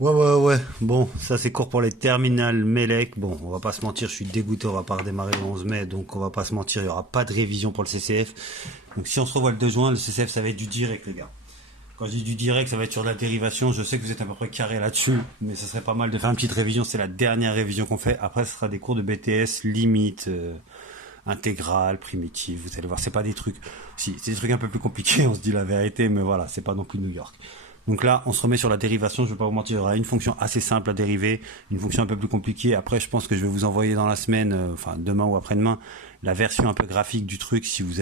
Ouais. Bon, ça c'est court pour les terminales Melec. Bon, on va pas se mentir, je suis dégoûté, on va pas redémarrer le 11 mai, donc on va pas se mentir, il y aura pas de révision pour le CCF. Donc si on se revoit le 2 juin, le CCF ça va être du direct, les gars. Quand je dis du direct, ça va être sur de la dérivation. Je sais que vous êtes à peu près carré là-dessus, mais ce serait pas mal de faire une petite révision. C'est la dernière révision qu'on fait. Après, ce sera des cours de BTS, limite, intégrale, primitive. Vous allez voir, c'est pas des trucs. Si, c'est des trucs un peu plus compliqués, on se dit la vérité, mais voilà, c'est pas non plus New York. Donc là, on se remet sur la dérivation. Je vais pas vous mentir, il y aura une fonction assez simple à dériver, une fonction un peu plus compliquée. Après, je pense que je vais vous envoyer dans la semaine, enfin demain ou après-demain, la version un peu graphique du truc. Si vous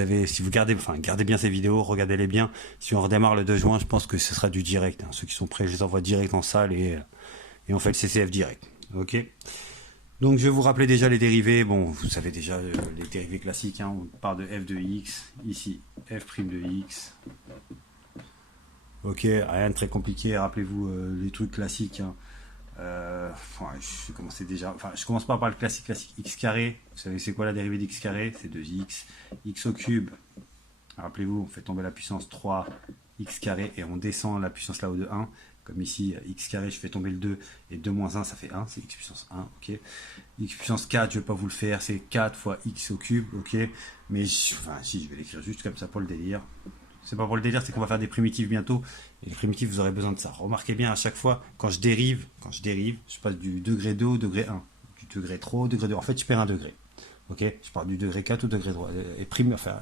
gardez, enfin gardez bien ces vidéos, regardez-les bien. Si on redémarre le 2 juin, je pense que ce sera du direct, hein. Ceux qui sont prêts, je les envoie direct en salle et on fait le CCF direct. Ok. Donc je vais vous rappeler déjà les dérivés. Bon, vous savez déjà les dérivés classiques, hein. On part de f de x, ici f' de x. Ok, rien de très compliqué. Rappelez-vous les trucs classiques, hein. Je commence pas par le classique x carré. Vous savez c'est quoi la dérivée d'x carré? C'est 2x. X au cube. Rappelez-vous, on fait tomber la puissance 3 x carré et on descend la puissance là-haut de 1. Comme ici, x carré, je fais tomber le 2 et 2 moins 1, ça fait 1, c'est x puissance 1, ok. X puissance 4, je vais pas vous le faire, c'est 4 fois x au cube, ok. Mais, enfin, si, je vais l'écrire juste comme ça pour le délire. C'est pas pour le délire, c'est qu'on va faire des primitives bientôt. Et les primitives, vous aurez besoin de ça. Remarquez bien, à chaque fois, quand je dérive, je passe du degré 2 au degré 1. Du degré 3 au degré 2. En fait, je perds un degré. Ok, je pars du degré 4 au degré 3. Et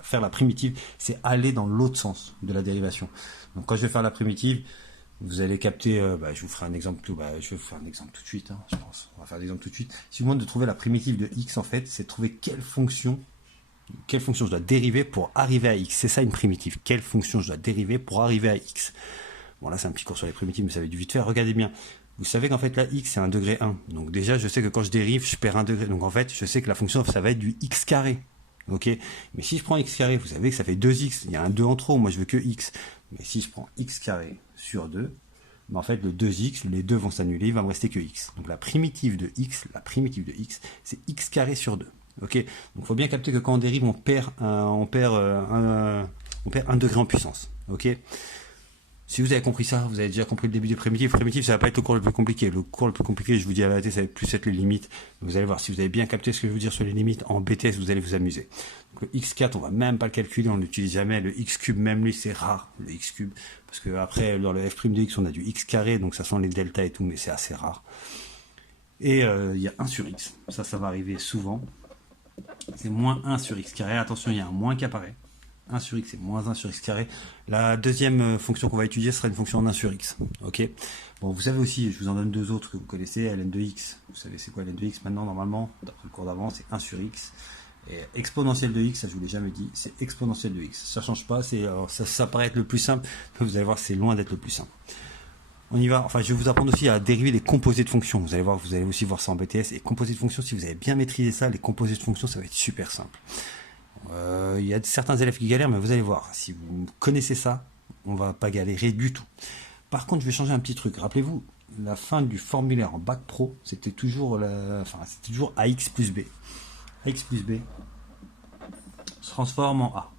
faire la primitive, c'est aller dans l'autre sens de la dérivation. Donc quand je vais faire la primitive, vous allez capter, je vous ferai un exemple je vais vous faire un exemple tout de suite, hein, je pense. On va faire l'exemple tout de suite. Si je vous demande de trouver la primitive de x, en fait, c'est de trouver quelle fonction je dois dériver pour arriver à x. C'est ça une primitive. Quelle fonction je dois dériver pour arriver à x. Bon, là, c'est un petit cours sur les primitives, mais ça va être du vite fait. Regardez bien. Vous savez qu'en fait, là, x, c'est un degré 1. Donc déjà, je sais que quand je dérive, je perds un degré. Donc en fait, je sais que la fonction, ça va être du x carré. Ok. Mais si je prends x carré, vous savez que ça fait 2x. Il y a un 2 en trop. Moi, je veux que x. Mais si je prends x carré sur 2, en fait, le 2x, les deux vont s'annuler. Il va me rester que x. Donc la primitive de x, c'est x carré sur 2. Ok. Donc il faut bien capter que quand on dérive, on perd un degré en puissance. Ok. Si vous avez compris ça, vous avez déjà compris le début des primitives. Primitive, ça va pas être le cours le plus compliqué. Le cours le plus compliqué, je vous dis la vérité, ça va plus être les limites. Vous allez voir, si vous avez bien capté ce que je veux dire sur les limites, en BTS, vous allez vous amuser. Donc, le x4, on va même pas le calculer, on l'utilise jamais. Le x cube, même lui, c'est rare, le x cube. Parce que après, dans le f' de x, on a du x carré, donc ça sent les deltas et tout, mais c'est assez rare. Et il y a 1 sur x. Ça va arriver souvent. C'est moins 1 sur x carré. Attention, il y a un moins qui apparaît. 1 sur x et moins 1 sur x carré. La deuxième fonction qu'on va étudier sera une fonction en 1 sur x. Ok. Bon, vous savez aussi, je vous en donne deux autres que vous connaissez, ln de x. Vous savez c'est quoi ln de x maintenant, normalement, d'après le cours d'avant, c'est 1 sur x. Et exponentielle de x, ça je vous l'ai jamais dit, c'est exponentielle de x. Ça change pas, ça paraît être le plus simple, mais vous allez voir, c'est loin d'être le plus simple. On y va. Enfin, je vais vous apprendre aussi à dériver les composés de fonctions. Vous allez voir, vous allez aussi voir ça en BTS. Et composés de fonctions, si vous avez bien maîtrisé ça, les composés de fonctions, ça va être super simple. Il y a certains élèves qui galèrent, mais vous allez voir, si vous connaissez ça, on va pas galérer du tout. Par contre, je vais changer un petit truc. Rappelez-vous, la fin du formulaire en bac pro, c'était toujours AX plus B. AX plus B se transforme en A.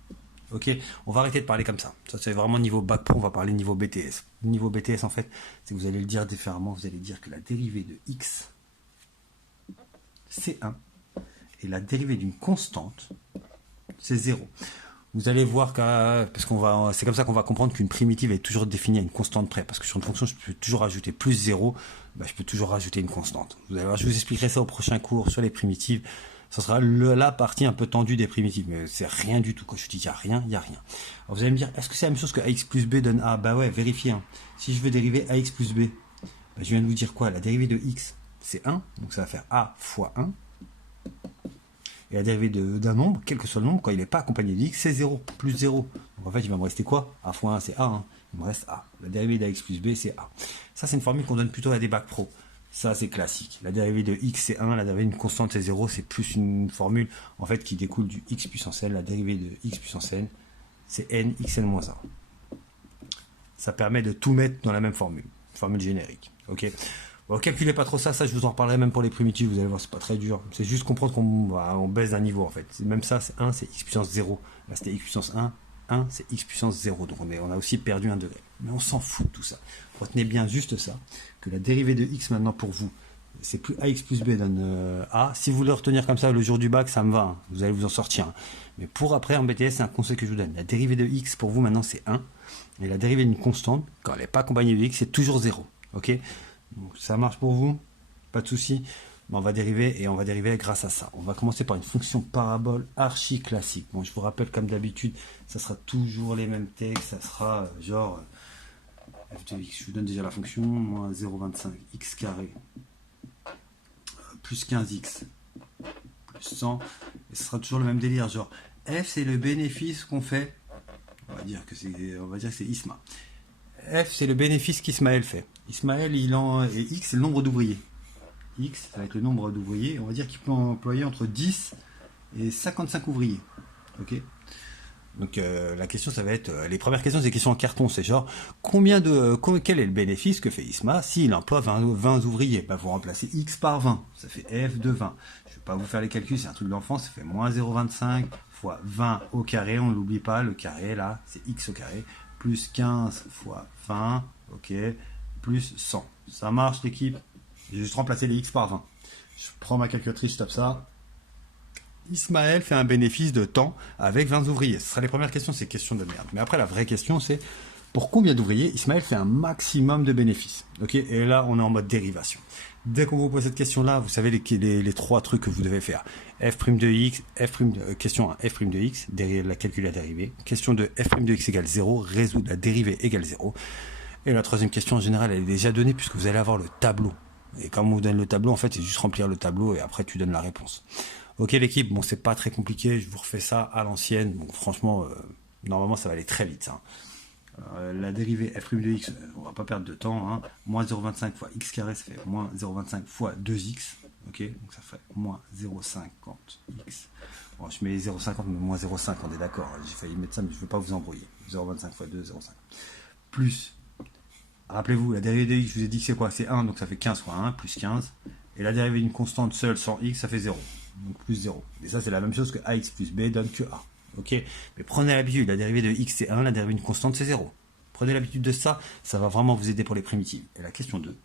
Ok, on va arrêter de parler comme ça. Ça, c'est vraiment niveau bac pro, on va parler niveau BTS. Niveau BTS, en fait, c'est que vous allez le dire différemment. Vous allez dire que la dérivée de x, c'est 1. Et la dérivée d'une constante, c'est 0. Vous allez voir c'est comme ça qu'on va comprendre qu'une primitive est toujours définie à une constante près. Parce que sur une fonction, je peux toujours rajouter plus 0, je peux toujours rajouter une constante. Vous allez voir, je vous expliquerai ça au prochain cours sur les primitives. Ça sera la partie un peu tendue des primitives, mais c'est rien du tout. Quand je dis il n'y a rien, il n'y a rien. Alors vous allez me dire, est-ce que c'est la même chose que ax plus b donne a? Bah ouais, vérifiez. Hein. Si je veux dériver ax plus b, je viens de vous dire quoi? La dérivée de x, c'est 1, donc ça va faire a fois 1. Et la dérivée d'un nombre, quel que soit le nombre, quand il n'est pas accompagné de x, c'est 0, plus 0. Donc en fait, il va me rester quoi? A fois 1, c'est a. Hein. Il me reste a. La dérivée d'ax plus b, c'est a. Ça, c'est une formule qu'on donne plutôt à des bacs pro. Ça, c'est classique. La dérivée de x, c'est 1. La dérivée d'une constante, c'est 0. C'est plus une formule, en fait, qui découle du x puissance n. La dérivée de x puissance n, c'est n xn moins 1. Ça permet de tout mettre dans la même formule. Formule générique. Ok. Bon, calculez pas trop ça, je vous en reparlerai même pour les primitives, vous allez voir, c'est pas très dur. C'est juste comprendre qu'on baisse d'un niveau en fait. Même ça, c'est 1, c'est x puissance 0. Là, c'était x puissance 1, 1, c'est x puissance 0. Donc on a aussi perdu 1 degré. Mais on s'en fout de tout ça. Retenez bien juste ça, que la dérivée de x maintenant pour vous, c'est plus ax plus b donne a. Si vous voulez retenir comme ça le jour du bac, ça me va, hein. Vous allez vous en sortir. Hein. Mais pour après en BTS, c'est un conseil que je vous donne. La dérivée de x pour vous maintenant c'est 1. Et la dérivée d'une constante, quand elle n'est pas accompagnée de x, c'est toujours 0. Ok? Donc, ça marche pour vous? Pas de souci. On va dériver et on va dériver grâce à ça. On va commencer par une fonction parabole archi classique. Bon, je vous rappelle comme d'habitude, ça sera toujours les mêmes textes. Ça sera genre f de x. Je vous donne déjà la fonction moins 0,25 x carré plus 15x plus 100. Et ce sera toujours le même délire. Genre f c'est le bénéfice qu'on fait. On va dire que c'est Isma. F c'est le bénéfice qu'Ismaël fait. Ismaël et x c'est le nombre d'ouvriers. X, ça va être le nombre d'ouvriers. On va dire qu'il peut employer entre 10 et 55 ouvriers. Ok. Donc la question, ça va être... les premières questions, c'est des questions en carton. C'est genre, quel est le bénéfice que fait Isma s'il emploie 20 ouvriers? Bah, vous remplacez X par 20. Ça fait F de 20. Je ne vais pas vous faire les calculs, c'est un truc d'enfant. Ça fait moins 0,25 fois 20 au carré. On ne l'oublie pas, le carré, là, c'est X au carré. Plus 15 fois 20. Ok. Plus 100. Ça marche, l'équipe? J'ai juste remplacé les x par 20. Je prends ma calculatrice, je tape ça. Ismaël fait un bénéfice de temps avec 20 ouvriers. Ce sera les premières questions, c'est questions de merde. Mais après, la vraie question, c'est pour combien d'ouvriers Ismaël fait un maximum de bénéfices. Ok. Et là, on est en mode dérivation. Dès qu'on vous pose cette question-là, vous savez les trois trucs que vous devez faire. F' de x, question 1, f' de x, calculer la dérivée. Question 2, f' de x égale 0, résoudre la dérivée égale 0. Et la troisième question, en général, elle est déjà donnée puisque vous allez avoir le tableau. Et quand on vous donne le tableau, en fait, c'est juste remplir le tableau et après, tu donnes la réponse. Ok, l'équipe, bon, c'est pas très compliqué. Je vous refais ça à l'ancienne. Bon, franchement, normalement, ça va aller très vite. Hein. La dérivée f' de x, on va pas perdre de temps. Hein. Moins 0,25 fois x carré, ça fait moins 0,25 fois 2x. Ok, donc ça fait moins 0,50x. Bon, je mets 0,50, mais moins 0,5, on est d'accord. J'ai failli mettre ça, mais je ne veux pas vous embrouiller. 0,25 fois 2, 0,5. Plus... Rappelez-vous, la dérivée de x, je vous ai dit que c'est quoi? C'est 1, donc ça fait 15 fois 1, plus 15. Et la dérivée d'une constante seule sans x, ça fait 0. Donc plus 0. Et ça, c'est la même chose que ax plus b donne que a. Ok? Mais prenez l'habitude, la dérivée de x c'est 1, la dérivée d'une constante c'est 0. Prenez l'habitude de ça, ça va vraiment vous aider pour les primitives. Et la question 2.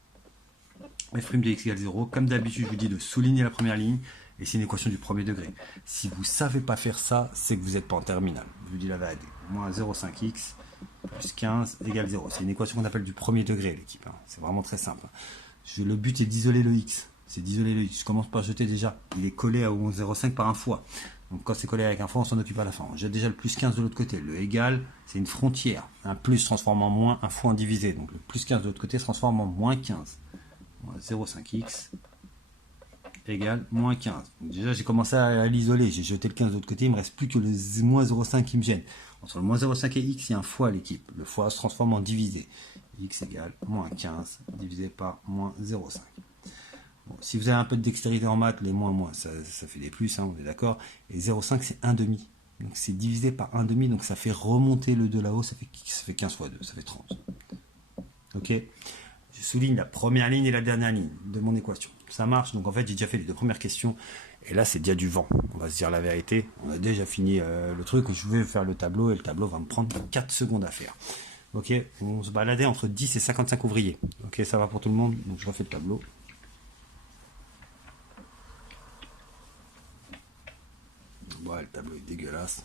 f' de x égale 0. Comme d'habitude, je vous dis de souligner la première ligne. Et c'est une équation du premier degré. Si vous ne savez pas faire ça, c'est que vous n'êtes pas en terminale. Je vous dis la vérité. Moins 0,5x plus 15 égale 0. C'est une équation qu'on appelle du premier degré, l'équipe. Hein. C'est vraiment très simple. Le but, c'est d'isoler le x. C'est d'isoler le x. Je commence par jeter déjà. Il est collé à 0,5 par un fois. Donc quand c'est collé avec un fois, on s'en occupe à la fin. On jette déjà le plus 15 de l'autre côté. Le égal, c'est une frontière. Un plus se transforme en moins, un fois en divisé. Donc le plus 15 de l'autre côté se transforme en moins 15. Moins 0,5x égale moins 15. Donc déjà, j'ai commencé à l'isoler. J'ai jeté le 15 de l'autre côté. Il ne me reste plus que le moins 0,5 qui me gêne. Entre le moins 0,5 et x, il y a un fois l'équipe. Le fois se transforme en divisé. X égale moins 15 divisé par moins 0,5. Bon, si vous avez un peu de dextérité en maths, les moins, ça fait des plus, hein, on est d'accord. Et 0,5, c'est 1 demi. Donc c'est divisé par 1 demi. Donc ça fait remonter le 2 là-haut. Ça fait 15 fois 2. Ça fait 30. Ok. Je souligne la première ligne et la dernière ligne de mon équation. Ça marche. Donc en fait, j'ai déjà fait les deux premières questions. Et là, c'est déjà du vent. On va se dire la vérité. On a déjà fini le truc. Je vais faire le tableau et le tableau va me prendre 4 secondes à faire. Ok. On se baladait entre 10 et 55 ouvriers. Ok, ça va pour tout le monde. Donc je refais le tableau. Ouais, le tableau est dégueulasse.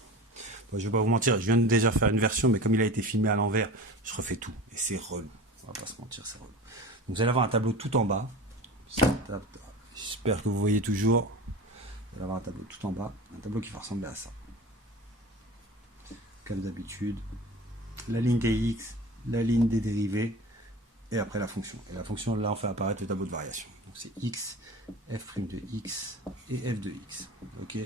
Bon, je vais pas vous mentir. Je viens de déjà faire une version, mais comme il a été filmé à l'envers, je refais tout. Et c'est relou. On va pas se mentir, c'est relou. Donc vous allez avoir un tableau tout en bas. J'espère que vous voyez toujours. Vous allez avoir un tableau tout en bas. Un tableau qui va ressembler à ça. Comme d'habitude. La ligne des x, la ligne des dérivés. Et après la fonction. Et la fonction, là, on fait apparaître le tableau de variation. Donc c'est x, f' de x et f de x. Ok.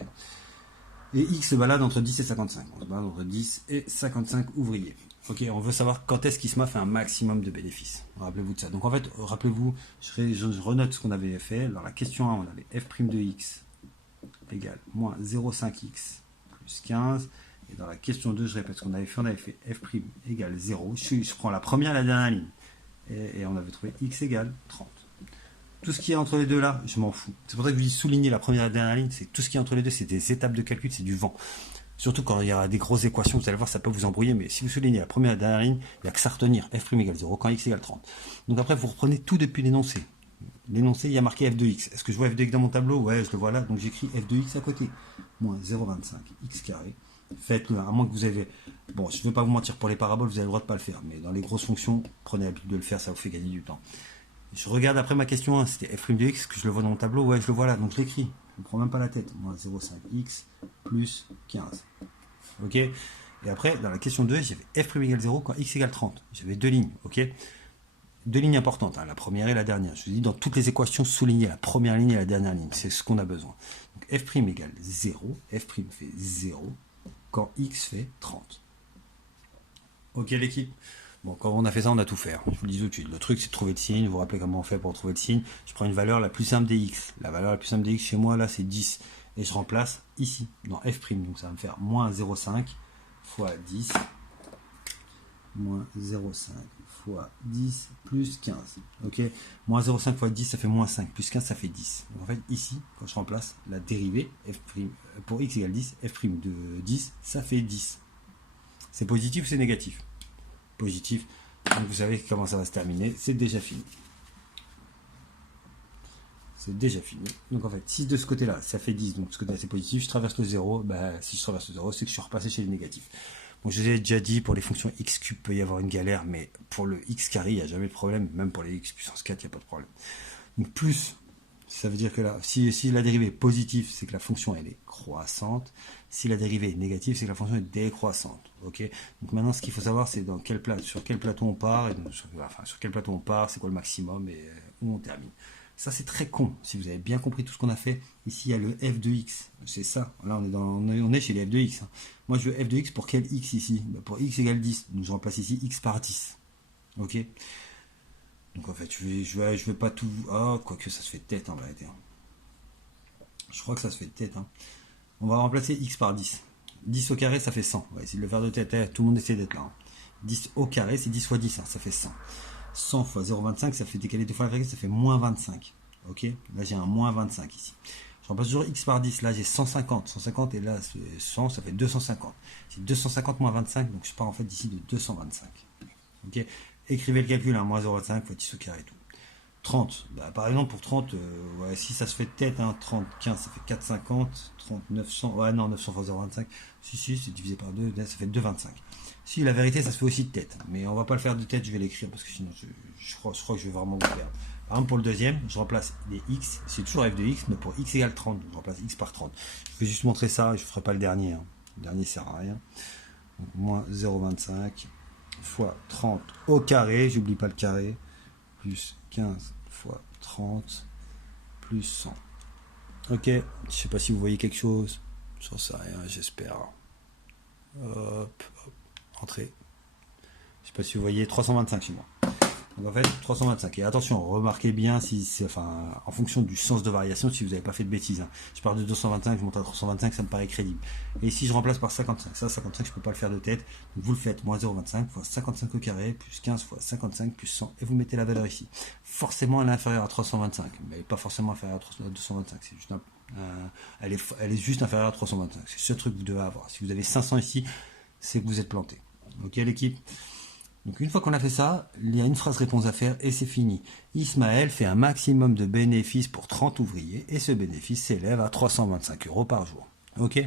Et x se balade entre 10 et 55. On se balade entre 10 et 55 ouvriers. Ok, on veut savoir quand est-ce qu'Isma fait un maximum de bénéfices. Rappelez-vous de ça. Donc en fait, rappelez-vous, je renote ce qu'on avait fait. Dans la question 1, on avait f' de x égale moins 0,5x plus 15. Et dans la question 2, je répète ce qu'on avait fait. On avait fait f' égale 0. Je prends la première et la dernière ligne. Et on avait trouvé x égale 30. Tout ce qui est entre les deux là, je m'en fous. C'est pour ça que je vous dis souligner la première et la dernière ligne. C'est tout ce qui est entre les deux, c'est des étapes de calcul, c'est du vent. Surtout quand il y aura des grosses équations, vous allez voir, ça peut vous embrouiller, mais si vous soulignez la première et la dernière ligne, il n'y a que ça à retenir, f' égale 0 quand x égale 30. Donc après, vous reprenez tout depuis l'énoncé. L'énoncé, il y a marqué f de x. Est-ce que je vois f de x dans mon tableau? Ouais, je le vois là, donc j'écris f de x à côté. Moins 0,25 x carré. Faites-le, à moins que vous avez... Bon, je ne vais pas vous mentir, pour les paraboles, vous avez le droit de ne pas le faire, mais dans les grosses fonctions, prenez l'habitude de le faire, ça vous fait gagner du temps. Je regarde après ma question 1, c'était f' de x, que je le vois dans mon tableau, ouais, je le vois là, donc je l'écris. Je ne prends même pas la tête. Moins 0,5 x plus 15. Ok? Et après, dans la question 2, j'avais f' égale 0 quand x égale 30. J'avais deux lignes, ok? Deux lignes importantes, hein, la première et la dernière. Je vous dis, dans toutes les équations, souligner la première ligne et la dernière ligne. C'est ce qu'on a besoin. Donc f' égale 0. F' fait 0 quand x fait 30. Ok l'équipe? Bon, quand on a fait ça, on a tout fait. Je vous le dis tout de suite. Le truc, c'est de trouver le signe. Vous vous rappelez comment on fait pour trouver le signe? Je prends une valeur la plus simple des x. La valeur la plus simple des x chez moi, là, c'est 10. Et je remplace ici, dans f'. Donc ça va me faire moins 0,5 fois 10. Moins 0,5 fois 10 plus 15. Ok, moins 0,5 fois 10, ça fait moins 5. Plus 15, ça fait 10. Donc en fait, ici, quand je remplace la dérivée, f' pour x égale 10, f' de 10, ça fait 10. C'est positif ou c'est négatif? Positif. Donc vous savez comment ça va se terminer. C'est déjà fini. C'est déjà fini. Donc en fait, si de ce côté-là, ça fait 10, donc de ce côté-là, c'est positif, je traverse le 0, bah, si je traverse le 0, c'est que je suis repassé chez les négatifs. Bon, je vous ai déjà dit, pour les fonctions x cube, peut y avoir une galère, mais pour le x carré, il n'y a jamais de problème. Même pour les x puissance 4, il n'y a pas de problème. Donc plus, ça veut dire que là, si la dérivée est positive, c'est que la fonction, elle est croissante. Si la dérivée est négative, c'est que la fonction est décroissante. Ok. Donc maintenant, ce qu'il faut savoir, c'est sur quel plateau on part, et donc, sur quel plateau on part, c'est quoi le maximum, et où on termine. Ça, c'est très con. Si vous avez bien compris tout ce qu'on a fait, ici, il y a le f de x. C'est ça. Là, on est chez les f de x. Moi, je veux f de x pour quel x ici? Pour x égale 10. Donc, je remplace ici x par 10. Ok. Donc, en fait, je vais pas tout... Ah, quoique ça se fait de tête, en vérité. Je crois que ça se fait de tête. On va remplacer x par 10. 10 au carré, ça fait 100. On va essayer de le faire de tête. Tout le monde essaie d'être là. 10 au carré, c'est 10 fois 10. Ça fait 100. 100 fois 0,25, ça fait décaler 2 fois la virgule, ça fait moins 25. Ok, là j'ai un moins 25 ici. Je remplace toujours x par 10, là j'ai 150. 150 et là 100, ça fait 250. C'est 250 moins 25, donc je pars en fait d'ici de 225. Ok, écrivez le calcul, moins 0,25 fois 10 au carré et tout. 30, bah, par exemple pour 30, ouais, si ça se fait de tête, 30, 15, ça fait 450, 30, 900, ouais non, 900 fois 0,25, si, c'est divisé par 2, ça fait 2,25. Si, la vérité, ça se fait aussi de tête, mais on va pas le faire de tête, je vais l'écrire, parce que sinon, je crois que je vais vraiment vous perdre. Par exemple, pour le deuxième, je remplace les x, c'est toujours f de x, mais pour x égale 30, donc je remplace x par 30. Je vais juste montrer ça, je ne ferai pas le dernier, le dernier sert à rien. Donc, moins 0,25 fois 30 au carré, j'oublie pas le carré, plus 15 fois 30 plus 100. Ok, je sais pas si vous voyez quelque chose, j'en sais rien, j'espère. Hop, entrée. Je sais pas si vous voyez 325 chez moi. Donc en fait 325. Et attention, remarquez bien si c'est en fonction du sens de variation, si vous n'avez pas fait de bêtises. Je pars de 225, je monte à 325, ça me paraît crédible. Et si je remplace par 55, ça 55 je peux pas le faire de tête. Donc vous le faites moins 0,25 fois 55 au carré plus 15 fois 55 plus 100 et vous mettez la valeur ici. Forcément elle est inférieure à 325, mais elle n'est pas forcément inférieure à 225. C'est juste elle est juste inférieure à 325. C'est ce truc que vous devez avoir. Si vous avez 500 ici, c'est que vous êtes planté. Ok l'équipe? Donc une fois qu'on a fait ça, il y a une phrase réponse à faire et c'est fini. Ismaël fait un maximum de bénéfices pour 30 ouvriers et ce bénéfice s'élève à 325 € par jour. Ok?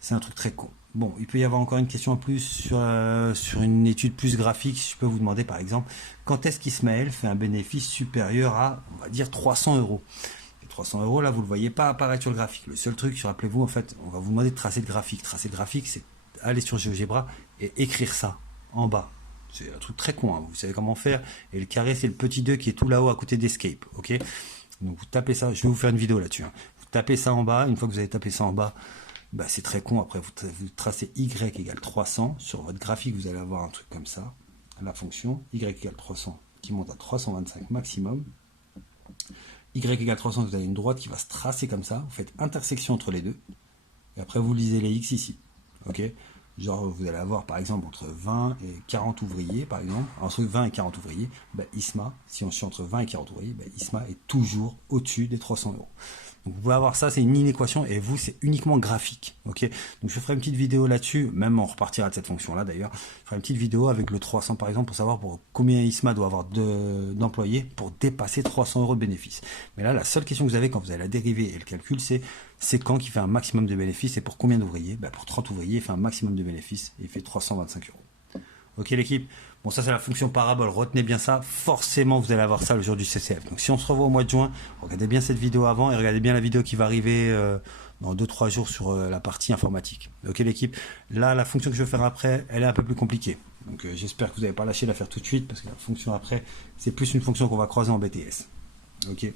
C'est un truc très con. Bon, il peut y avoir encore une question en plus sur une étude plus graphique. Je peux vous demander par exemple, quand est-ce qu'Ismaël fait un bénéfice supérieur à, on va dire, 300 €? 300 € là, vous ne le voyez pas apparaître sur le graphique. Le seul truc, rappelez-vous, en fait, on va vous demander de tracer le graphique. Tracer le graphique, c'est aller sur GeoGebra et écrire ça en bas. C'est un truc très con, vous savez comment faire. Et le carré, c'est le petit 2 qui est tout là-haut à côté d'escape. Ok, donc vous tapez ça, je vais vous faire une vidéo là-dessus. Vous tapez ça en bas, une fois que vous avez tapé ça en bas, bah, c'est très con. Après, vous tracez y égale 300. Sur votre graphique, vous allez avoir un truc comme ça. La fonction y égale 300 qui monte à 325 maximum. Y égale 300, vous avez une droite qui va se tracer comme ça. Vous faites intersection entre les deux. Et après, vous lisez les x ici. Ok, genre, vous allez avoir par exemple entre 20 et 40 ouvriers, par exemple, entre 20 et 40 ouvriers, bah, ISMA, si on suit entre 20 et 40 ouvriers, bah, ISMA est toujours au-dessus des 300 €. Donc vous pouvez avoir ça, c'est une inéquation, et vous, c'est uniquement graphique. Ok. Donc je ferai une petite vidéo là-dessus, même on repartira de cette fonction-là d'ailleurs. Je ferai une petite vidéo avec le 300 par exemple pour savoir pour combien ISMA doit avoir d'employés pour dépasser 300 € de bénéfices. Mais là, la seule question que vous avez quand vous avez la dérivée et le calcul, c'est quand il fait un maximum de bénéfices et pour combien d'ouvriers? Pour 30 ouvriers, il fait un maximum de bénéfices et il fait 325 €. Ok l'équipe. Bon, ça c'est la fonction parabole, retenez bien ça, forcément vous allez avoir ça le jour du CCF. Donc si on se revoit au mois de juin, regardez bien cette vidéo avant et regardez bien la vidéo qui va arriver dans 2-3 jours sur la partie informatique. Ok l'équipe, là la fonction que je vais faire après, elle est un peu plus compliquée. Donc j'espère que vous n'avez pas lâché la faire tout de suite, parce que la fonction après, c'est plus une fonction qu'on va croiser en BTS. Ok.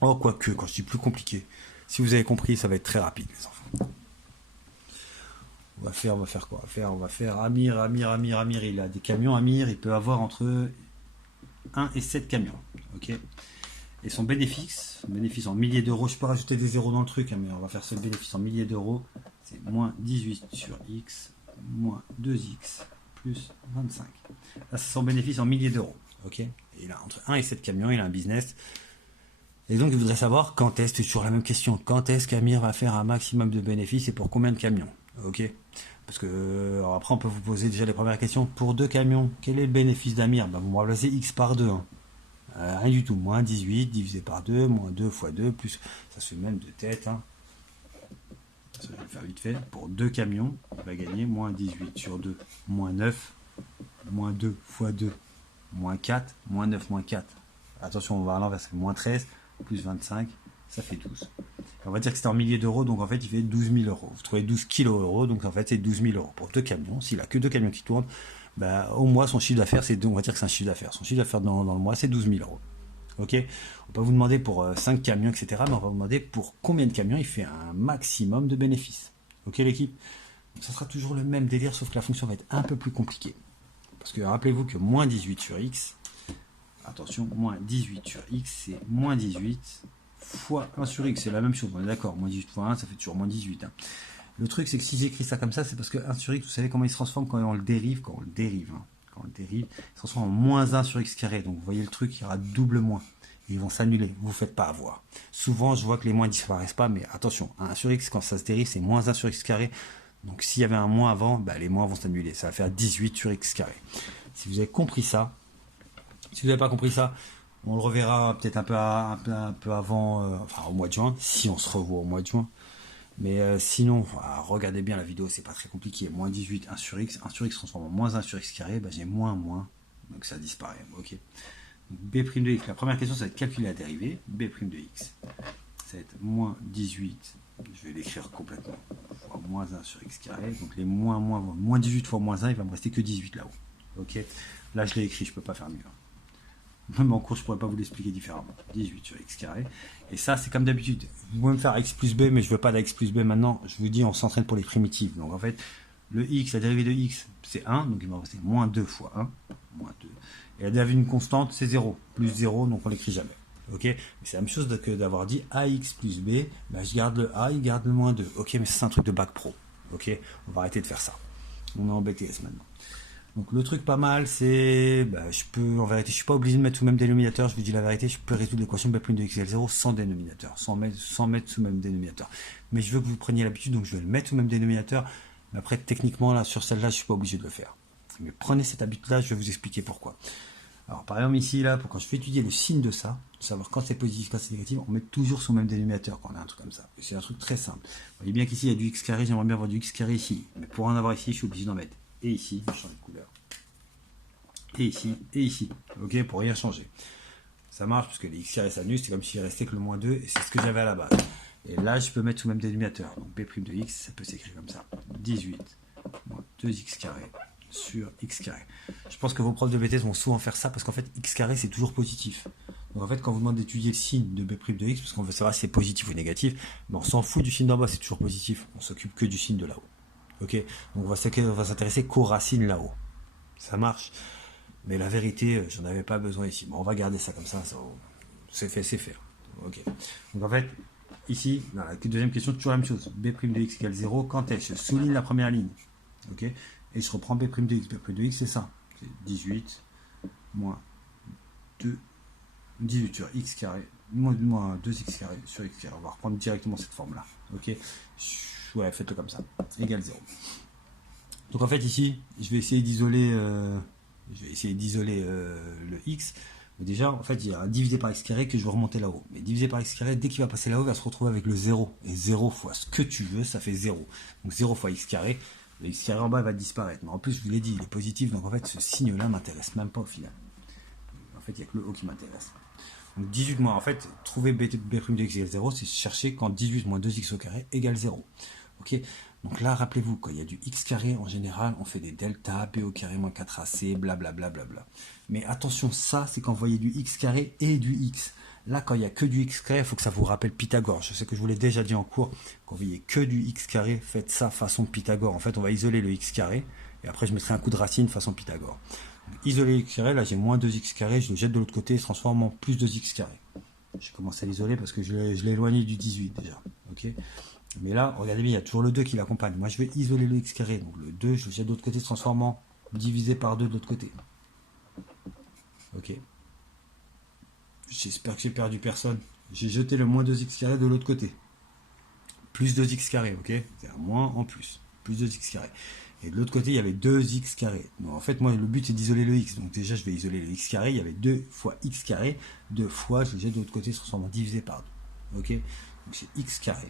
Oh quoique, quand je dis plus compliqué, si vous avez compris, ça va être très rapide les enfants. On va faire quoi? On va faire Amir, il a des camions, Amir, il peut avoir entre 1 et 7 camions. Ok. Et son bénéfice en milliers d'euros, je peux rajouter des zéros dans le truc, hein, mais on va faire ce bénéfice en milliers d'euros, c'est moins 18 sur X, moins 2X, plus 25. Là, c'est son bénéfice en milliers d'euros. Ok. Et il a entre 1 et 7 camions, il a un business. Et donc, il voudrait savoir quand est-ce, toujours la même question, quand est-ce qu'Amir va faire un maximum de bénéfices et pour combien de camions? Ok. Parce que alors après, on peut vous poser déjà les premières questions. Pour 2 camions, quel est le bénéfice d'Amir? Vous me remplacez X par 2. Hein. Rien du tout. Moins 18 divisé par 2, moins 2 fois 2, plus. Ça se fait même de tête. Hein. Ça va le faire vite fait. Pour 2 camions, il va gagner moins 18 sur 2, moins 9, moins 2 fois 2, moins 4, moins 9, moins 4. Attention, on va à l'envers, c'est moins 13, plus 25, ça fait 12. On va dire que c'est en milliers d'euros, donc en fait il fait 12 000 €. Vous trouvez 12 kilos euros, donc en fait c'est 12 000 € pour 2 camions. S'il a que 2 camions qui tournent, au mois son chiffre d'affaires, on va dire que c'est un chiffre d'affaires. Son chiffre d'affaires dans le mois, c'est 12 000 €. Ok. On va vous demander pour 5 camions, etc. Mais on va vous demander pour combien de camions il fait un maximum de bénéfices. Ok l'équipe. Ça sera toujours le même délire, sauf que la fonction va être un peu plus compliquée. Parce que rappelez-vous que moins 18 sur X, attention, moins 18 sur X, c'est moins 18 fois 1 sur X, c'est la même chose, on est d'accord, moins 18 fois 1, ça fait toujours moins 18. Hein. Le truc, c'est que si j'écris ça comme ça, c'est parce que 1 sur X, vous savez comment il se transforme quand on le dérive, quand on le dérive, il se transforme en moins 1 sur X carré, donc vous voyez le truc, il y aura double moins, ils vont s'annuler, vous ne vous faites pas avoir. Souvent, je vois que les moins disparaissent pas, mais attention, 1 sur X, quand ça se dérive, c'est moins 1 sur X carré, donc s'il y avait un moins avant, les moins vont s'annuler, ça va faire 18 sur X carré. Si vous avez compris ça, si vous n'avez pas compris ça, on le reverra peut-être un peu avant, au mois de juin, si on se revoit au mois de juin. Mais sinon, regardez bien la vidéo, c'est pas très compliqué. Moins 18, 1 sur X transforme en moins 1 sur X carré, j'ai moins, donc ça disparaît. Ok. Donc B' de X, la première question, ça va être calculer la dérivée. B' de X, ça va être moins 18, je vais l'écrire complètement, fois moins 1 sur X carré. Donc les moins 18 fois moins 1, il va me rester que 18 là-haut. Ok. Là, je l'ai écrit, je peux pas faire mieux. Même en cours, je pourrais pas vous l'expliquer différemment. 18 sur X carré. Et ça, c'est comme d'habitude. Vous pouvez me faire X plus B, mais je veux pas d'X plus B maintenant. Je vous dis, on s'entraîne pour les primitives. Donc en fait, le X, la dérivée de X, c'est 1. Donc il va rester moins 2 fois 1. Moins 2. Et la dérivée d'une constante, c'est 0. Plus 0, donc on l'écrit jamais. Ok. C'est la même chose que d'avoir dit AX plus B. Je garde le A, il garde le moins 2. Ok, mais c'est un truc de bac pro. Ok. On va arrêter de faire ça. On est en BTS maintenant. Donc le truc pas mal, c'est, en vérité, je suis pas obligé de mettre sous le même dénominateur, je vous dis la vérité, je peux résoudre l'équation B' de x égale 0 sans dénominateur, sans mettre sous le même dénominateur. Mais je veux que vous preniez l'habitude, donc je vais le mettre sous le même dénominateur, mais après, techniquement, là, sur celle-là, je suis pas obligé de le faire. Mais prenez cette habitude-là, je vais vous expliquer pourquoi. Alors, par exemple, ici, là, quand je fais étudier le signe de ça, de savoir quand c'est positif, quand c'est négatif, on met toujours sous le même dénominateur quand on a un truc comme ça. C'est un truc très simple. Vous voyez bien qu'ici, il y a du x carré, j'aimerais bien avoir du x carré ici. Mais pour en avoir ici, je suis obligé d'en mettre. Et ici, je change de couleur. Et ici. Ok, pour rien changer. Ça marche parce que les x carré s'annulent, c'est comme s'il restait que le moins 2, et c'est ce que j'avais à la base. Et là, je peux mettre sous le même dénominateur. Donc, B' de x, ça peut s'écrire comme ça. 18 moins 2x carré sur x carré. Je pense que vos profs de BTS vont souvent faire ça parce qu'en fait, x carré, c'est toujours positif. Donc, en fait, quand on vous demande d'étudier le signe de B' de x, parce qu'on veut savoir si c'est positif ou négatif, on s'en fout du signe d'en bas, c'est toujours positif. On s'occupe que du signe de là-haut. Ok, donc on va s'intéresser qu'aux racines là-haut. Ça marche. Mais la vérité, j'en avais pas besoin ici. Bon, on va garder ça comme ça, c'est fait, c'est fait. Ok. Donc en fait, ici, dans la deuxième question, toujours la même chose. B' de x égale 0, quand est-ce? Je souligne la première ligne. Ok. Et je reprends B' de x. B' de x, c'est ça. C'est 18 moins 2, 18 sur x carré moins 2x carré sur x carré. On va reprendre directement cette forme-là. Ok. Ouais, faites-le comme ça. Égale 0. Donc en fait ici, je vais essayer d'isoler le x. Mais déjà, en fait, il y a un divisé par x carré que je vais remonter là-haut. Mais divisé par x carré, dès qu'il va passer là-haut, il va se retrouver avec le 0. Et 0 fois ce que tu veux, ça fait 0. Donc 0 fois x carré. Le x carré en bas va disparaître. Mais en plus, je vous l'ai dit, il est positif. Donc en fait, ce signe-là m'intéresse même pas au final. En fait, il n'y a que le haut qui m'intéresse. Donc 18 moins, en fait, trouver b' de x égale 0, c'est chercher quand 18 moins 2x au carré égale 0. Ok. Donc là, rappelez-vous, quand il y a du x carré, en général, on fait des delta, b au carré moins 4ac, blablabla. Mais attention, ça, c'est quand vous voyez du x carré et du x. Là, quand il n'y a que du x carré, il faut que ça vous rappelle Pythagore. Je sais que je vous l'ai déjà dit en cours. Quand vous voyez que du x carré, faites ça façon Pythagore. En fait, on va isoler le x carré. Et après, je mettrai un coup de racine façon Pythagore. Donc, isoler x carré, là, j'ai moins 2x carré. Je le jette de l'autre côté, il se transforme en plus 2x carré. Je commence à l'isoler parce que je l'ai éloigné du 18 déjà. Ok. Mais là, regardez bien, il y a toujours le 2 qui l'accompagne. Moi, je vais isoler le x carré. Donc le 2, je le jette de l'autre côté, se transforme en divisé par 2 de l'autre côté. Ok. J'espère que j'ai perdu personne. J'ai jeté le moins 2x carré de l'autre côté. Plus 2x carré, ok. C'est un moins en plus. Plus 2x carré. Et de l'autre côté, il y avait 2x carré. Donc en fait, moi, le but, c'est d'isoler le x. Donc déjà, je vais isoler le x carré. Il y avait 2 fois x carré. 2 fois, je le jette de l'autre côté, se transforme en divisé par 2. Ok. Donc c'est x carré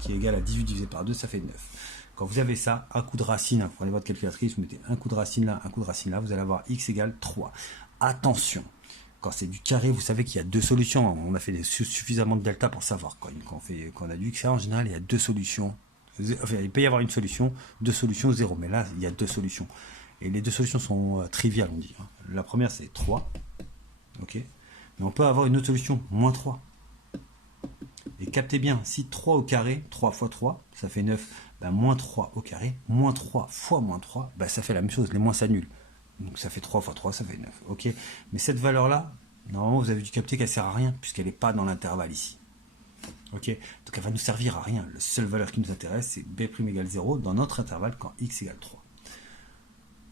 qui est égal à 18 divisé par 2, ça fait 9. Quand vous avez ça, un coup de racine, vous prenez votre calculatrice, vous mettez un coup de racine là, un coup de racine là, vous allez avoir x égale 3. Attention, quand c'est du carré, vous savez qu'il y a deux solutions. On a fait suffisamment de delta pour savoir. Quand on a du x carré, en général, il y a deux solutions. Enfin, il peut y avoir une solution, deux solutions, 0. Mais là, il y a deux solutions. Et les deux solutions sont triviales, on dit. La première, c'est 3. Ok. Mais on peut avoir une autre solution, moins 3. Et captez bien, si 3 au carré, 3 fois 3, ça fait 9, ben moins 3 au carré, moins 3 fois moins 3, ben ça fait la même chose, les moins s'annulent. Donc ça fait 3 fois 3, ça fait 9. Ok. Mais cette valeur-là, normalement, vous avez dû capter qu'elle ne sert à rien, puisqu'elle n'est pas dans l'intervalle ici. Ok. Donc elle va nous servir à rien. La seule valeur qui nous intéresse, c'est b' égale 0 dans notre intervalle quand x égale 3.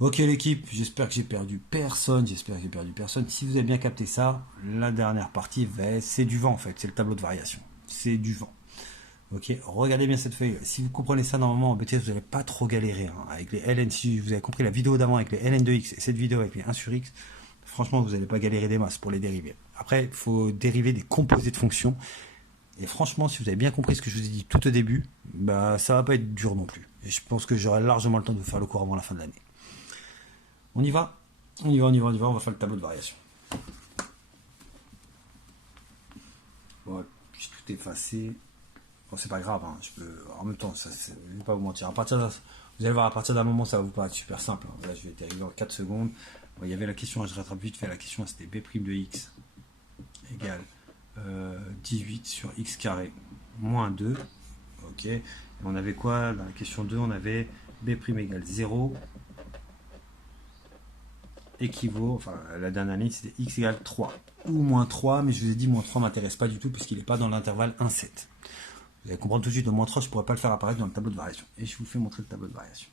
Ok l'équipe, j'espère que j'ai perdu personne, Si vous avez bien capté ça, la dernière partie, c'est du vent en fait, c'est le tableau de variation. C'est du vent. Ok, regardez bien cette feuille. Si vous comprenez ça normalement en BTS, vous n'allez pas trop galérer. Avec les ln, si vous avez compris la vidéo d'avant avec les ln de x et cette vidéo avec les 1 sur x, franchement, vous n'allez pas galérer des masses pour les dériver. Après, il faut dériver des composés de fonctions. Et franchement, si vous avez bien compris ce que je vous ai dit tout au début, bah, ça va pas être dur non plus. Et je pense que j'aurai largement le temps de vous faire le cours avant la fin de l'année. On y va, on va faire le tableau de variation. Bon, j'ai tout effacé. Bon, c'est pas grave, hein. En même temps, je ne vais pas vous mentir. Vous allez voir, à partir d'un moment, ça va vous paraître super simple. Hein. Là, je vais dériver en 4 secondes. Bon, il y avait la question, je rattrape vite fait la question, c'était b' de x égale 18 sur x carré moins 2. Ok. Et on avait quoi dans la question 2? On avait b' égale 0 équivaut, enfin la dernière ligne c'était x égale 3 ou moins 3, mais je vous ai dit moins 3 m'intéresse pas du tout puisqu'il n'est pas dans l'intervalle 1, 7. Vous allez comprendre tout de suite, le moins 3 je pourrais pas le faire apparaître dans le tableau de variation. Et je vous fais montrer le tableau de variation.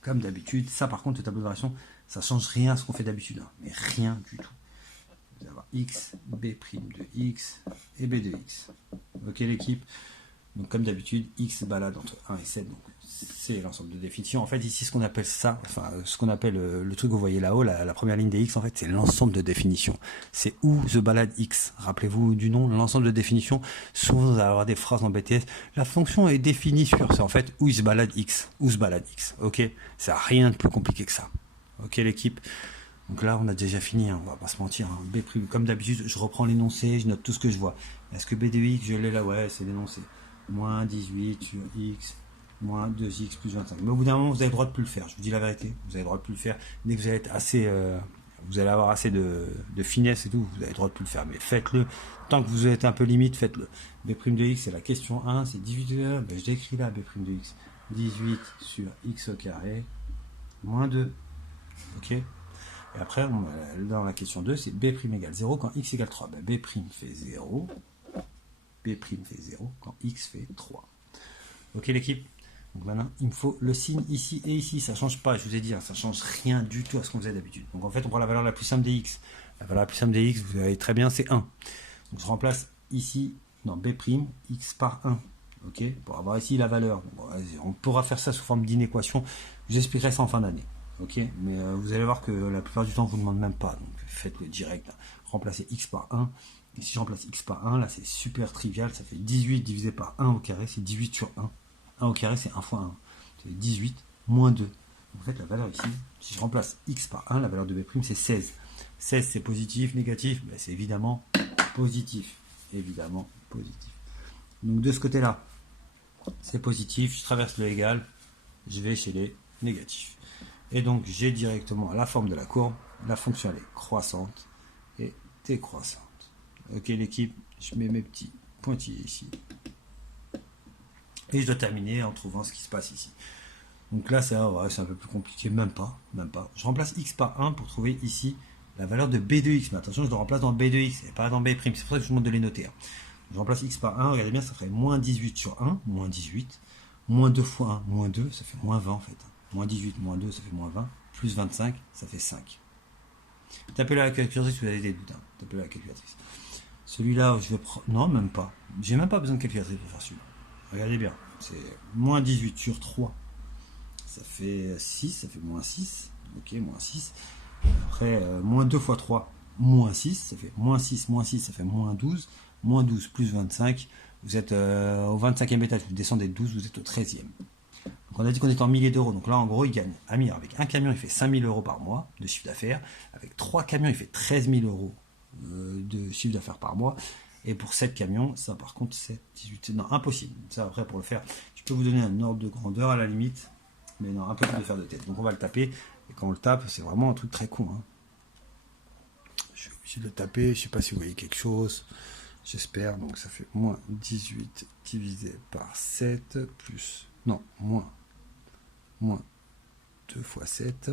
Comme d'habitude, ça par contre le tableau de variation, ça change rien à ce qu'on fait d'habitude, hein, mais rien du tout. Vous allez avoir x, b' de x et b de x. Ok l'équipe. Donc comme d'habitude, x balade entre 1 et 7, donc c'est l'ensemble de définitions. En fait, ici, ce qu'on appelle ça, enfin, ce qu'on appelle le truc que vous voyez là-haut, la première ligne des x, en fait, c'est l'ensemble de définitions. C'est où se balade x. Rappelez-vous du nom, l'ensemble de définitions. Souvent, vous allez avoir des phrases en BTS. La fonction est définie sur, c'est en fait où il se balade x. Où se balade x. Ok? C'est rien de plus compliqué que ça. Ok, l'équipe? Donc là, on a déjà fini, hein, on va pas se mentir. Hein. B', comme d'habitude, je reprends l'énoncé, je note tout ce que je vois. Est-ce que b de x, je l'ai là? Ouais, c'est l'énoncé. Moins 18 sur x, moins 2x plus 25. Mais au bout d'un moment, vous avez le droit de plus le faire. Je vous dis la vérité, vous avez le droit de plus le faire. Dès que vous allez être assez, vous allez avoir assez de finesse et tout, vous avez le droit de plus le faire. Mais faites-le. Tant que vous êtes un peu limite, faites-le. B' de x, c'est la question 1, c'est 18 ben, je l'écris là, B' de x. 18 sur x au carré, moins 2. Ok? Et après, dans la question 2, c'est B' égale 0 quand x égale 3. Ben, B' fait 0. B' fait 0 quand x fait 3. Ok l'équipe? Donc maintenant, il me faut le signe ici et ici. Ça ne change pas, je vous ai dit, hein, ça ne change rien du tout à ce qu'on faisait d'habitude. Donc en fait, on prend la valeur la plus simple des x. La valeur la plus simple des x, vous savez très bien, c'est 1. Donc je remplace ici, dans B', x par 1. Ok, pour avoir ici la valeur. Bon, on pourra faire ça sous forme d'inéquation. Je vous expliquerai ça en fin d'année. Ok, mais vous allez voir que la plupart du temps, on ne vous demande même pas. Donc faites-le direct. Hein. Remplacez x par 1. Et si je remplace x par 1, là c'est super trivial. Ça fait 18 divisé par 1 au carré, c'est 18 sur 1. 1 au carré, c'est 1 fois 1. C'est 18 moins 2. En fait, la valeur ici, si je remplace x par 1, la valeur de B', c'est 16. 16, c'est positif, négatif, ben, c'est évidemment positif. Évidemment positif. Donc de ce côté-là, c'est positif, je traverse le égal, je vais chez les négatifs. Et donc j'ai directement la forme de la courbe, la fonction elle est croissante et décroissante. Ok l'équipe, je mets mes petits pointillés ici. Et je dois terminer en trouvant ce qui se passe ici. Donc là c'est un peu plus compliqué, même pas. Je remplace x par 1 pour trouver ici la valeur de b de x. Mais attention, je le remplace dans b de x et pas dans b'. C'est pour ça que je vous demande de les noter. Je remplace x par 1, regardez bien, ça ferait moins 18 sur 1, moins 18. Moins 2 fois 1, moins 2, ça fait moins 20 en fait. Moins 18, moins 2, ça fait moins 20. Plus 25, ça fait 5. Tapez-le à la calculatrice si vous avez des doutes. Hein. Tapez-le à la calculatrice. Celui-là, je vais prendre... Non, même pas. J'ai même pas besoin de calculatrice pour faire celui-là. Regardez bien. C'est moins 18 sur 3. Ça fait 6, ça fait moins 6. Ok, moins 6. Après, moins 2 fois 3, moins 6. Ça fait moins 6, ça fait moins 12. Moins 12 plus 25, vous êtes au 25e étage, vous descendez de 12, vous êtes au 13e. Donc on a dit qu'on était en milliers d'euros, donc là en gros il gagne. Amir avec un camion il fait 5 000 euros par mois de chiffre d'affaires, avec 3 camions il fait 13 000 euros de chiffre d'affaires par mois, et pour 7 camions, ça par contre c'est 18, non impossible, ça après pour le faire, je peux vous donner un ordre de grandeur à la limite, mais non, impossible de faire de tête, donc on va le taper, et quand on le tape, c'est vraiment un truc très con. Hein. Je suis obligé de le taper, je sais pas si vous voyez quelque chose. J'espère, donc ça fait moins 18 divisé par 7, plus, non, moins 2 fois 7,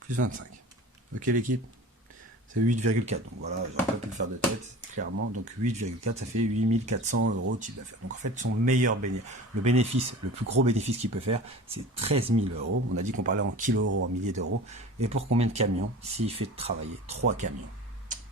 plus 25. Ok l'équipe? C'est 8,4, donc voilà, j'aurais pas pu le faire de tête, clairement, donc 8,4, ça fait 8 400 euros de chiffre d'affaires. Donc en fait, son meilleur bénéfice, le plus gros bénéfice qu'il peut faire, c'est 13 000 euros. On a dit qu'on parlait en kilos euros, en milliers d'euros. Et pour combien de camions? S'il fait travailler 3 camions.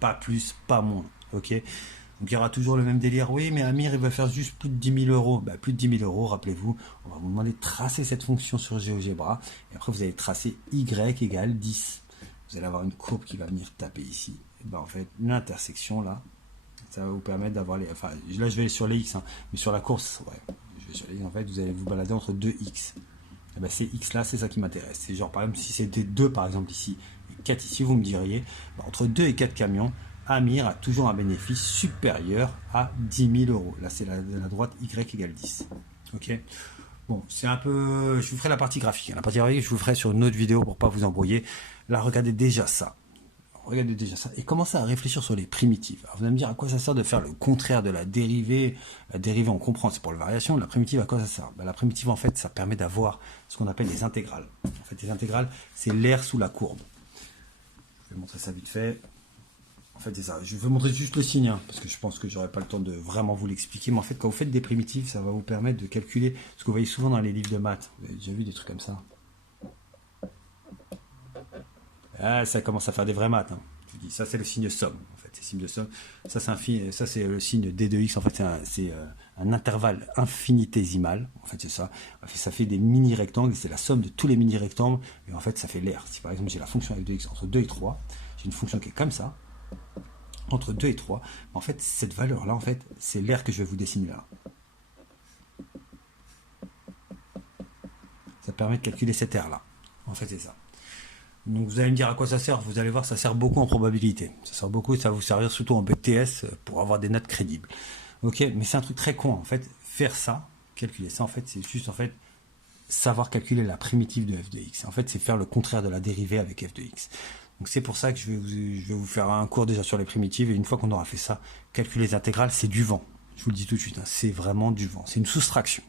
Pas plus, pas moins. Ok, donc il y aura toujours le même délire. Oui, mais Amir, il va faire juste plus de 10 000 euros. Bah, plus de 10 000 euros, rappelez-vous, on va vous demander de tracer cette fonction sur GeoGebra. Et après, vous allez tracer y égale 10. Vous allez avoir une courbe qui va venir taper ici. Et ben, en fait, l'intersection là, ça va vous permettre d'avoir les. Enfin, là, je vais sur les x, hein, mais sur la course, ouais, je vais sur les x. En fait, vous allez vous balader entre 2x. Et ben, ces x là, c'est ça qui m'intéresse. C'est genre, par exemple, si c'était 2 par exemple ici, et 4 ici, vous me diriez, ben, entre 2 et 4 camions, Amir a toujours un bénéfice supérieur à 10 000 euros. Là, c'est la droite y égale 10. Ok. Bon, c'est un peu... Je vous ferai la partie graphique. La partie graphique, je vous ferai sur une autre vidéo pour pas vous embrouiller. Là, regardez déjà ça. Regardez déjà ça. Et commencez à réfléchir sur les primitives. Alors, vous allez me dire à quoi ça sert de faire le contraire de la dérivée. La dérivée, on comprend, c'est pour la variation. La primitive, à quoi ça sert? Ben, la primitive, en fait, ça permet d'avoir ce qu'on appelle les intégrales. En fait, les intégrales, c'est l'air sous la courbe. Je vais montrer ça vite fait. En fait, c'est ça. Je vais vous montrer juste le signe, hein, parce que je pense que j'aurai pas le temps de vraiment vous l'expliquer. Mais en fait, quand vous faites des primitives, ça va vous permettre de calculer ce que vous voyez souvent dans les livres de maths. Vous avez déjà vu des trucs comme ça? Ah, ça commence à faire des vrais maths. Hein. Je vous dis, ça c'est le signe somme. En fait, c'est le signe de somme. Ça c'est le signe d de x. En fait, c'est un intervalle infinitésimal. En fait, c'est ça. Ça fait des mini rectangles. C'est la somme de tous les mini rectangles. Et en fait, ça fait l'air. Si par exemple j'ai la fonction f de x entre 2 et 3, j'ai une fonction qui est comme ça. Entre 2 et 3, en fait, cette valeur-là, en fait, c'est l'air que je vais vous dessiner là. Ça permet de calculer cet air-là. En fait, c'est ça. Donc, vous allez me dire à quoi ça sert. Vous allez voir, ça sert beaucoup en probabilité. Ça sert beaucoup, ça va vous servir surtout en BTS pour avoir des notes crédibles. Ok, mais c'est un truc très con, en fait. Faire ça, calculer ça, en fait, c'est juste, en fait, savoir calculer la primitive de f de x. En fait, c'est faire le contraire de la dérivée avec f de x. Donc c'est pour ça que je vais vous faire un cours déjà sur les primitives, et une fois qu'on aura fait ça, calculer les intégrales, c'est du vent. Je vous le dis tout de suite, hein, c'est vraiment du vent. C'est une soustraction.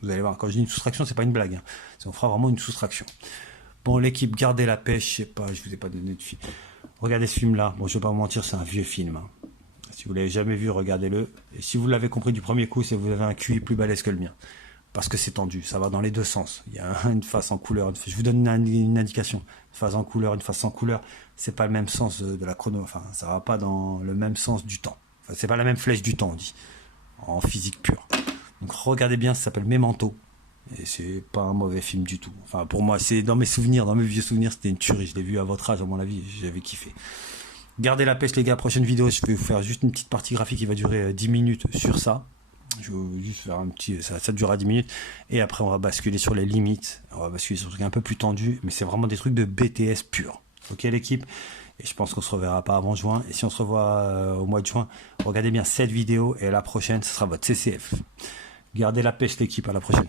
Vous allez voir, quand je dis une soustraction, c'est pas une blague. Hein. On fera vraiment une soustraction. Bon, l'équipe, gardez la pêche, je sais pas, je vous ai pas donné de film. Regardez ce film-là. Bon, je vais pas vous mentir, c'est un vieux film. Hein. Si vous l'avez jamais vu, regardez-le. Et si vous l'avez compris du premier coup, c'est que vous avez un QI plus balèze que le mien. parce que c'est tendu, ça va dans les deux sens. Il y a une face en couleur, je vous donne une indication, une face en couleur, une face sans couleur, c'est pas le même sens de la chrono, enfin ça va pas dans le même sens du temps. Enfin, c'est pas la même flèche du temps, on dit, en physique pure. Donc regardez bien, ça s'appelle Memento, et c'est pas un mauvais film du tout. Enfin pour moi, c'est dans mes souvenirs, dans mes vieux souvenirs, c'était une tuerie, je l'ai vu à votre âge à mon avis, j'avais kiffé. Gardez la pêche les gars, prochaine vidéo, je vais vous faire juste une petite partie graphique qui va durer 10 minutes sur ça. Je vais juste faire un petit, ça durera 10 minutes et après on va basculer sur les limites, on va basculer sur des trucs un peu plus tendus, mais c'est vraiment des trucs de BTS pur. Ok l'équipe, et je pense qu'on se reverra pas avant juin, et si on se revoit au mois de juin, regardez bien cette vidéo et la prochaine ce sera votre CCF. Gardez la pêche l'équipe, à la prochaine.